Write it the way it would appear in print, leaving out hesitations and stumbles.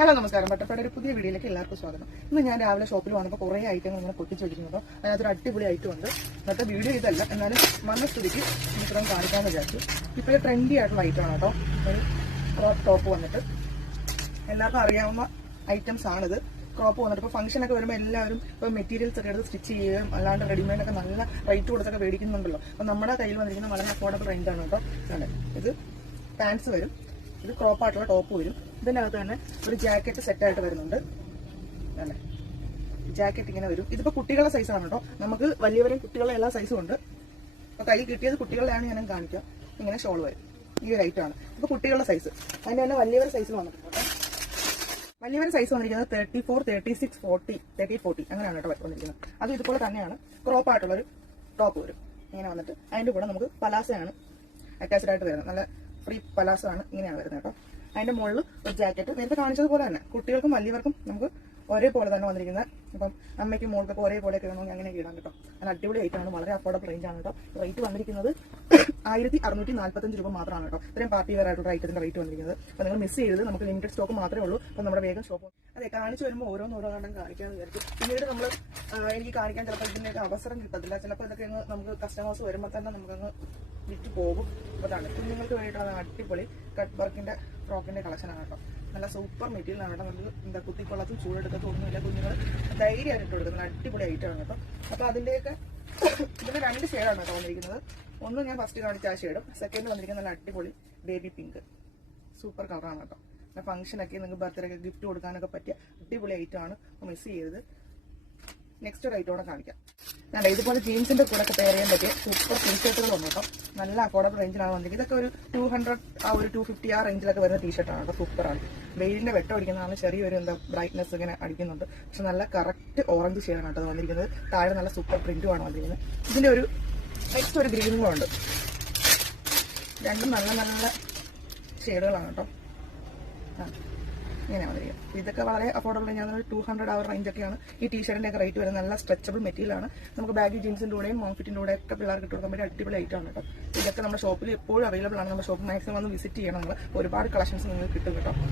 Hello നമസ്കാരം. ബട്ടർഫ്ലൈയുടെ ഒരു പുതിയ വീഡിയോയിലേക്ക് എല്ലാവർക്കും സ്വാഗതം. ഇന്ന് ഞാൻ രാവിലെ ഷോപ്പിൽ വന്നപ്പോൾ കുറേ ഐറ്റങ്ങൾ ഇങ്ങനെ പൊട്ടിച്ച് വെച്ചിട്ടുണ്ടോ. അതിനകത്തൊരു അടിപൊളി ഐറ്റം ഉണ്ട്. ഇന്നത്തെ വീഡിയോ ഇതല്ല, എന്നാലും മനസ്ഥിതിക്ക് ഇത്രയും കാണിക്കാമെന്ന് വിചാരിച്ചു. ഇപ്പോൾ ട്രെൻഡി ആയിട്ടുള്ള ഐറ്റമാണ് കേട്ടോ. ഒരു ക്രോപ്പ് ടോപ്പ് വന്നിട്ട് എല്ലാവർക്കും അറിയാവുന്ന ഐറ്റംസ് ആണിത്. ക്രോപ്പ് വന്നിട്ട് ഇപ്പോൾ ഫംഗ്ഷനൊക്കെ വരുമ്പോൾ എല്ലാവരും ഇപ്പോൾ മെറ്റീരിയൽസ് ഒക്കെ എടുത്ത് സ്റ്റിച്ച് ചെയ്യുകയും അല്ലാണ്ട് റെഡിമെയ്ഡൊക്കെ നല്ല റേറ്റ് കൊടുത്തൊക്കെ മേടിക്കുന്നുണ്ടല്ലോ. അപ്പോൾ നമ്മുടെ കയ്യിൽ വന്നിരിക്കുന്ന വളരെ അഫോർഡബിൾ റേഞ്ചാണ് കേട്ടോ. ഇത് പാൻസ് വരും, ഇത് ക്രോപ്പ് ആയിട്ടുള്ള ടോപ്പ് വരും. ഇതിൻ്റെ അകത്ത് തന്നെ ഒരു ജാക്കറ്റ് സെറ്റായിട്ട് വരുന്നുണ്ട്. അല്ലേ, ജാക്കറ്റ് ഇങ്ങനെ വരും. ഇതിപ്പോൾ കുട്ടികളുടെ സൈസാണ് കേട്ടോ. നമുക്ക് വലിയവരും കുട്ടികളുടെ എല്ലാ സൈസും ഉണ്ട്. അപ്പോൾ കൈ കിട്ടിയത് കുട്ടികളുടെയാണ് ഞാൻ കാണിക്കാം. ഇങ്ങനെ ഷോൾ വരും. ഈ ഒരു ഐറ്റമാണ് ഇപ്പോൾ കുട്ടികളുടെ സൈസ്. അതിൻ്റെ തന്നെ വലിയവരുടെ സൈസിൽ വന്നിട്ടുണ്ട് കേട്ടോ. വലിയവരുടെ സൈസ് വന്നിരിക്കുന്നത് 34, 36, 40, 30, 40 അങ്ങനെയാണ് കേട്ടോ വന്നിരിക്കുന്നത്. അത് ഇതുപോലെ തന്നെയാണ്. ക്രോപ്പ് ആയിട്ടുള്ളൊരു ടോപ്പ് വരും ഇങ്ങനെ വന്നിട്ട്. അതിൻ്റെ കൂടെ നമുക്ക് പലാസയാണ് അറ്റാച്ച്ഡ് ആയിട്ട് വരുന്നത്. നല്ല ഫ്രീ പലാസമാണ് ഇങ്ങനെയാണ് വരുന്നത് കേട്ടോ. അതിന്റെ മുകളിൽ ഒരു ജാക്കറ്റ് നേരത്തെ കാണിച്ചതുപോലെ തന്നെ കുട്ടികൾക്കും വലിയവർക്കും നമുക്ക് ഒരേപോലെ തന്നെ വന്നിരിക്കുന്നത്. അപ്പം അമ്മയ്ക്കും മോൾക്കൊക്കെ ഒരേപോലെയൊക്കെ വേണമെങ്കിൽ അങ്ങനെയൊക്കെ ഇടാം കേട്ടോ. നല്ല അടിപൊളി ഐറ്റമാണ്, വളരെ അഫോർഡബിൾ റേഞ്ചാണ് കേട്ടോ. റേറ്റ് വന്നിരിക്കുന്നത് 1645 രൂപ മാത്രമാണ് കേട്ടോ. ഇത്രയും പാർട്ടി വെയർ ആയിട്ടുള്ള ഐറ്റത്തിന്റെ റേറ്റ് വന്നിരിക്കുന്നത്. അപ്പോൾ നിങ്ങൾ മിസ് ചെയ്തത്, നമുക്ക് ലിമിറ്റഡ് സ്റ്റോക്ക് മാത്രമേ ഉള്ളൂ. അപ്പോൾ നമ്മുടെ വേഗം ഷോപ്പ് അതെ കാണിച്ചു വരുമ്പോൾ ഓരോന്നോരോന്നും കാണിക്കാമെന്ന് വിചാരിച്ചു. പിന്നീട് നമ്മൾ എനിക്ക് കാണിക്കാൻ ചിലപ്പോൾ ഇതിൻ്റെയൊക്കെ അവസരം കിട്ടത്തില്ല. ചിലപ്പോൾ ഇതൊക്കെ നമുക്ക് കസ്റ്റമേഴ്സ് വരുമ്പോൾ തന്നെ നമുക്കങ്ങ് വിറ്റ് പോകും. അപ്പോൾ അതാണ് കുഞ്ഞുങ്ങൾക്ക് വേണ്ടിയിട്ടുള്ള അടിപൊളി കട്ട് വർക്കിന്റെ ഫ്രോക്കിന്റെ കളക്ഷനാണ് കേട്ടോ. നല്ല സൂപ്പർ മെറ്റീരിയലാണ് കേട്ടോ. നമുക്ക് എന്താ കുത്തിക്കൊള്ളത്തും ചൂടെടുക്കത്തും ഒന്നുമില്ല. കുഞ്ഞുങ്ങൾ ധൈര്യമായിട്ട് ഇട്ട് കൊടുക്കുന്നത് അടിപൊളി ഐറ്റമാണ് കേട്ടോ. അപ്പോൾ അതിൻ്റെയൊക്കെ ഇതിന് 2 ഷെയ്ഡാണ് കേട്ടോ വന്നിരിക്കുന്നത്. ഒന്ന് ഞാൻ ഫസ്റ്റ് കാണിച്ച ആ ഷെയ്ഡും, സെക്കൻഡ് വന്നിരിക്കുന്ന നല്ല അടിപൊളി ബേബി പിങ്ക് സൂപ്പർ കളറാണ് കേട്ടോ. ഫംഗ്ഷനൊക്കെ നിങ്ങൾക്ക് ബർത്ത്ഡേക്ക് ഗിഫ്റ്റ് കൊടുക്കാനൊക്കെ പറ്റിയ അടിപൊളി ഐറ്റമാണ്. മിസ് ചെയ്യരുത്. നെക്സ്റ്റ് ഒരു ഐറ്റോടെ കാണിക്കാം. ഞാൻ ഇതുപോലെ ജീൻസിന്റെ കൂടെ ഒക്കെ പെയർ ചെയ്യാൻ പറ്റിയ സൂപ്പർ ടീഷർട്ടുകൾ ഉണ്ട് കേട്ടോ. നല്ല അഫോർഡബിൾ റേഞ്ചിലാണ് വന്നിരിക്കുന്നത്. ഇതൊക്കെ ഒരു 200 ആ ഒരു 250 ആ റേഞ്ചിലൊക്കെ വരുന്ന ടീഷർട്ടാണ് കേട്ടോ. സൂപ്പറാണ്. വെയിലിന്റെ വെട്ടം അടിക്കുന്നതാണ്, ചെറിയൊരു എന്താ ബ്രൈറ്റ്നെസ് ഇങ്ങനെ അടിക്കുന്നുണ്ട്. പക്ഷെ നല്ല കറക്റ്റ് ഓറഞ്ച് ഷെയ്ഡാണ് കേട്ടോ വന്നിരിക്കുന്നത്. താഴെ നല്ല സൂപ്പർ പ്രിന്റുമാണ് വന്നിരിക്കുന്നത്. ഇതിന്റെ ഒരു നെക്സ്റ്റ് ഒരു ഗ്രീനും ഉണ്ട്. രണ്ടും നല്ല നല്ല ഷെയ്ഡുകളാണ് കേട്ടോ. ഇങ്ങനെ വന്നിരിക്കും. ഇതൊക്കെ വളരെ അഫോർഡബിൾ. ഞാൻ 200 ആ റേഞ്ചൊക്കെയാണ് ഈ ടീഷർട്ടിന്റെ ഒക്കെ റേറ്റ് വരുന്നത്. നല്ല സ്ട്രെച്ചബിൾ മെറ്റീരിയലാണ്. നമുക്ക് ബാഗി ജീൻസിന്റെ കൂടെയും മോംഫിറ്റിന്റെ കൂടെ ഒക്കെ പിള്ളേർക്ക് ഇട്ട് കൊടുക്കാൻ പറ്റിയ അടിപൊളി ഐറ്റമാണ് കേട്ടോ. ഇതൊക്കെ നമ്മുടെ ഷോപ്പിൽ എപ്പോഴും അവൈലബിൾ ആണ്. നമ്മുടെ ഷോപ്പ് മാക്സിമം ഒന്ന് വിസിറ്റ് ചെയ്യണം. നിങ്ങൾ ഒരുപാട് കളക്ഷൻസ് നിങ്ങൾക്ക് കിട്ടും കേട്ടോ.